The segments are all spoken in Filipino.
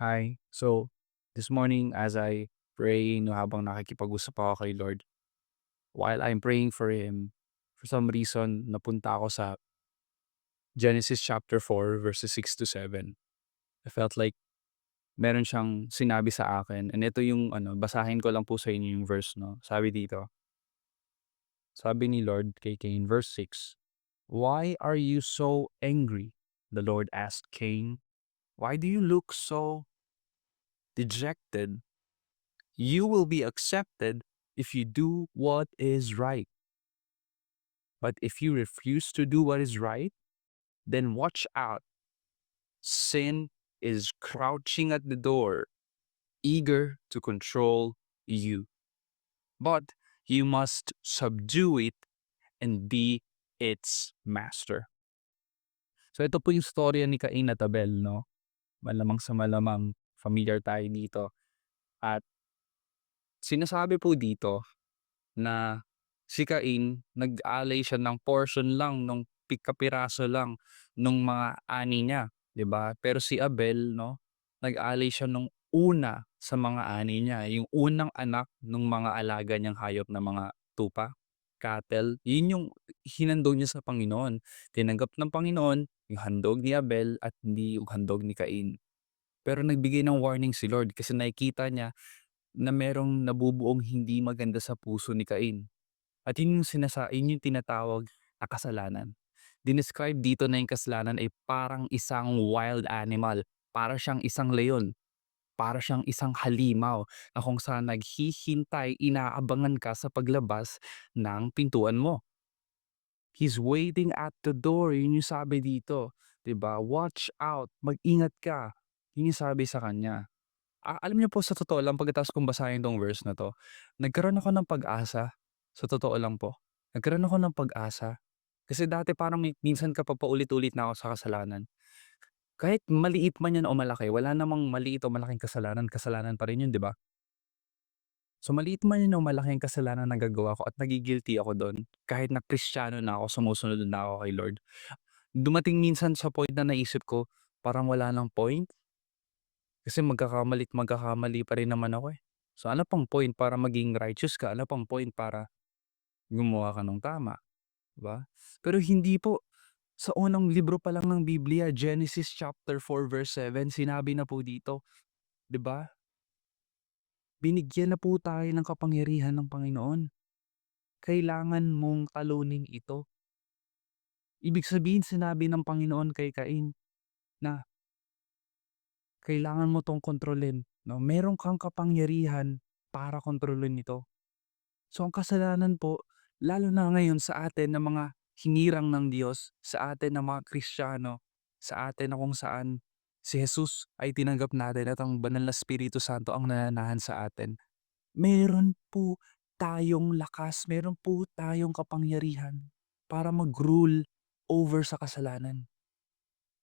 Hi. So, this morning as I pray, no, habang nakikipag-usap ako kay Lord, while I'm praying for Him, for some reason, napunta ako sa Genesis chapter 4, verses 6 to 7. I felt like meron siyang sinabi sa akin. And ito yung, basahin ko lang po sa inyo yung verse, no? Sabi dito, sabi ni Lord kay Cain, verse 6, "Why are you so angry?" The Lord asked Cain. "Why do you look so dejected? You will be accepted if you do what is right. But if you refuse to do what is right, then watch out. Sin is crouching at the door, eager to control you. But you must subdue it and be its master." So ito po yung storya ni Cain at Abel, no? Malamang sa malamang familiar tayo dito. At sinasabi po dito na si Cain nag-alay siya ng portion lang nung kapiraso lang nung mga ani niya, 'di ba? Pero si Abel 'no, nag-alay siya nung una sa mga ani niya, yung unang anak nung mga alaga niyang hayop na mga tupa, cattle, yun yung hinandog niya sa Panginoon. Tinanggap ng Panginoon yung handog ni Abel at hindi yung handog ni Cain. Pero nagbigay ng warning si Lord kasi nakikita niya na merong nabubuong hindi maganda sa puso ni Cain. At yun yung tinatawag na kasalanan. Dinescribe dito na yung kasalanan ay parang isang wild animal, para siyang isang leon, para siyang isang halimaw na kung saan naghihintay, inaabangan ka sa paglabas ng pintuan mo. He's waiting at the door, yun yung sabi dito, 'di ba? Watch out, mag-ingat ka. Yun yung sabi sa kanya. Alam niyo po sa totoo lang pagkatapos kong basahin 'tong verse na 'to, nagkaroon ako ng pag-asa, sa totoo lang po. Nagkaroon ako ng pag-asa. Kasi dati parang minsan kapag paulit-ulit na ako sa kasalanan, kahit maliit man 'yan o malaki, wala namang maliit o malaking kasalanan, kasalanan pa rin 'yun, 'di ba? So maliit man 'yun o malaking kasalanan na nagagawa ko at nagi-guilty ako do'n, kahit na Kristiyano na ako, sumusunod na ako kay Lord. Dumating minsan sa point na naisip ko, parang wala ng point. Kasi magkakamali't magkakamali pa rin naman ako, eh. So, ano pang point para maging righteous ka? Ano pang point para gumawa ka ng tama, 'di ba? Pero hindi po. Sa unang libro pa lang ng Biblia, Genesis chapter 4 verse 7, sinabi na po dito, 'di ba? Binigyan na po tayo ng kapangyarihan ng Panginoon. Kailangan mong talunin ito. Ibig sabihin sinabi ng Panginoon kay Cain na kailangan mo 'tong kontrolin, 'no? Meron kang kapangyarihan para kontrolin ito. So ang kasalanan po, lalo na ngayon sa atin na mga hinirang ng Diyos, sa atin na mga Kristiyano, sa atin na kung saan si Jesus ay tinanggap natin at ang banal na Espiritu Santo ang nananahan sa atin. Meron po tayong lakas, meron po tayong kapangyarihan para mag-rule over sa kasalanan,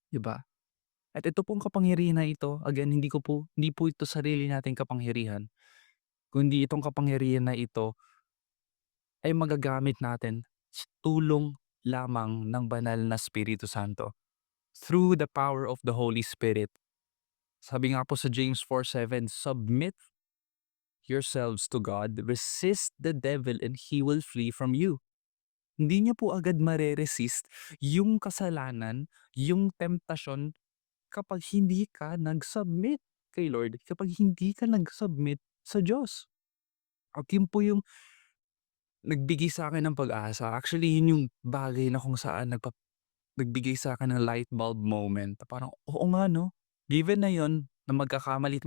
'di ba? At ito pong kapangyarihan na ito, again, hindi po ito sarili nating kapangyarihan, kundi itong kapangyarihan na ito ay magagamit natin sa tulong lamang ng banal na Espiritu Santo through the power of the Holy Spirit. Sabi nga po sa James 4:7, "Submit yourselves to God, resist the devil and he will flee from you." Hindi niya po agad mare-resist yung kasalanan, yung temptasyon kapag hindi ka nag-submit kay Lord, kapag hindi ka nag-submit sa Diyos. At yun po yung nagbigay sa akin ng pag-asa. Actually, yun yung bagay na kung saan nagbigay sa akin ng light bulb moment. Parang, oo nga 'no, given na yun na magkakamali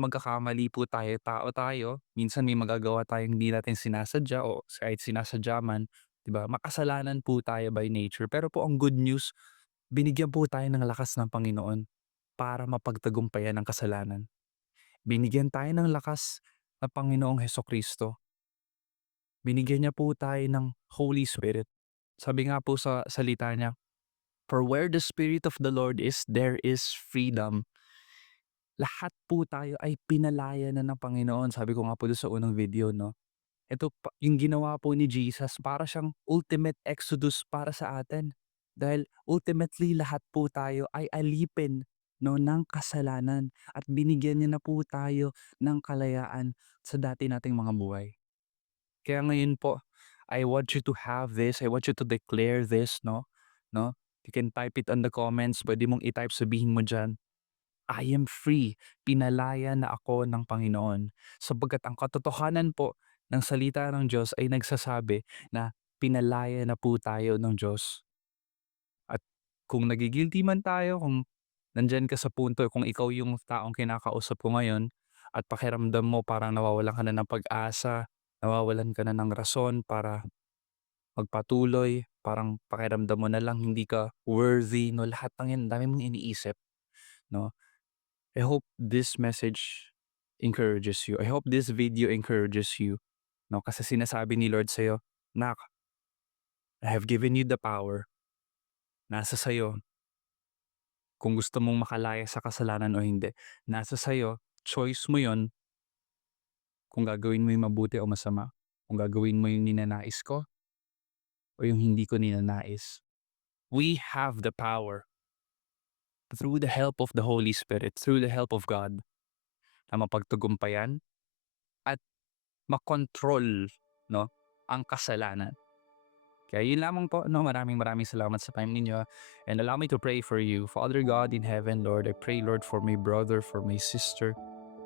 po tayo, tao tayo. Minsan may magagawa tayong hindi natin sinasadya o kahit sinasadya man, 'di ba? Makasalanan po tayo by nature. Pero po ang good news, binigyan po tayo ng lakas ng Panginoon para mapagtagumpayan ang kasalanan. Binigyan tayo ng lakas ng Panginoong Hesukristo. Binigyan niya po tayo ng Holy Spirit. Sabi nga po sa salita niya, "For where the Spirit of the Lord is, there is freedom." Lahat po tayo ay pinalaya na ng Panginoon. Sabi ko nga po dun sa unang video, no? Ito pa, yung ginawa po ni Jesus, para siyang ultimate exodus para sa atin. Dahil ultimately lahat po tayo ay alipin no, ng kasalanan at binigyan niya na po tayo ng kalayaan sa dati nating mga buhay. Kaya ngayon po, I want you to have this, I want you to declare this, no? You can type it on the comments, pwede mong i-type, sabihin mo diyan, I am free, pinalaya na ako ng Panginoon. Sapagkat ang katotohanan po ng salita ng Diyos ay nagsasabi na pinalaya na po tayo ng Diyos. At kung nagi-guilty man tayo, kung nandiyan ka sa punto, kung ikaw yung taong kinakausap ko ngayon at pakiramdam mo parang nawawalan ka na ng pag-asa, nawawalan ka na ng rason para magpatuloy, parang pakiramdam mo na lang hindi ka worthy, no, lahat ng yan, dami mong iniisip, no. I hope this message encourages you. I hope this video encourages you, no, kasi sinasabi ni Lord sa'yo, "Nak, I have given you the power, nasa sa'yo kung gusto mong makalaya sa kasalanan o hindi. Nasa sa'yo, choice mo yon kung gagawin mo yung mabuti o masama. Kung gagawin mo yung ninanais ko o yung hindi ko ninanais." We have the power through the help of the Holy Spirit, through the help of God, na mapagtagumpayan at makontrol, no, ang kasalanan. Kaya yun lamang po, no, maraming maraming salamat sa time ninyo, and allow me to pray for you. Father God in heaven, Lord, I pray, Lord, for my brother, for my sister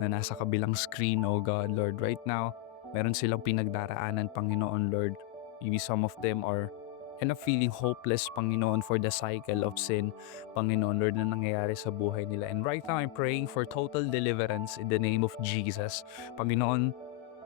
na nasa kabilang screen, oh God, Lord, right now, meron silang pinagdaraanan, Panginoon, Lord. Maybe some of them are kind of feeling hopeless, Panginoon, for the cycle of sin, Panginoon, Lord, na nangyayari sa buhay nila. And right now, I'm praying for total deliverance in the name of Jesus. Panginoon,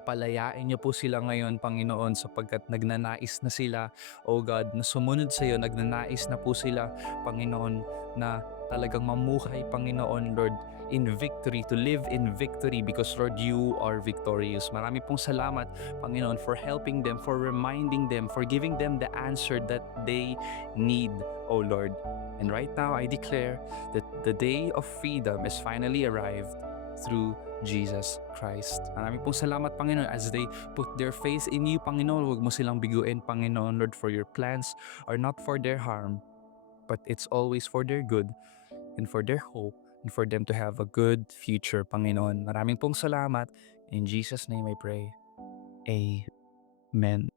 palayain niyo po sila ngayon, Panginoon, sapagkat nagnanais na sila, O God, na sumunod sa iyo. Nagnanais na po sila, Panginoon, na talagang mamuhay, Panginoon, Lord, in victory, to live in victory because, Lord, you are victorious. Marami pong salamat, Panginoon, for helping them, for reminding them, for giving them the answer that they need, O Lord. And right now, I declare that the day of freedom is finally arrived through Jesus Christ. Maraming pong salamat, Panginoon, as they put their faith in you, Panginoon. Huwag mo silang biguin, Panginoon, Lord, for your plans are not for their harm, but it's always for their good and for their hope and for them to have a good future, Panginoon. Maraming pong salamat. In Jesus' name I pray. Amen.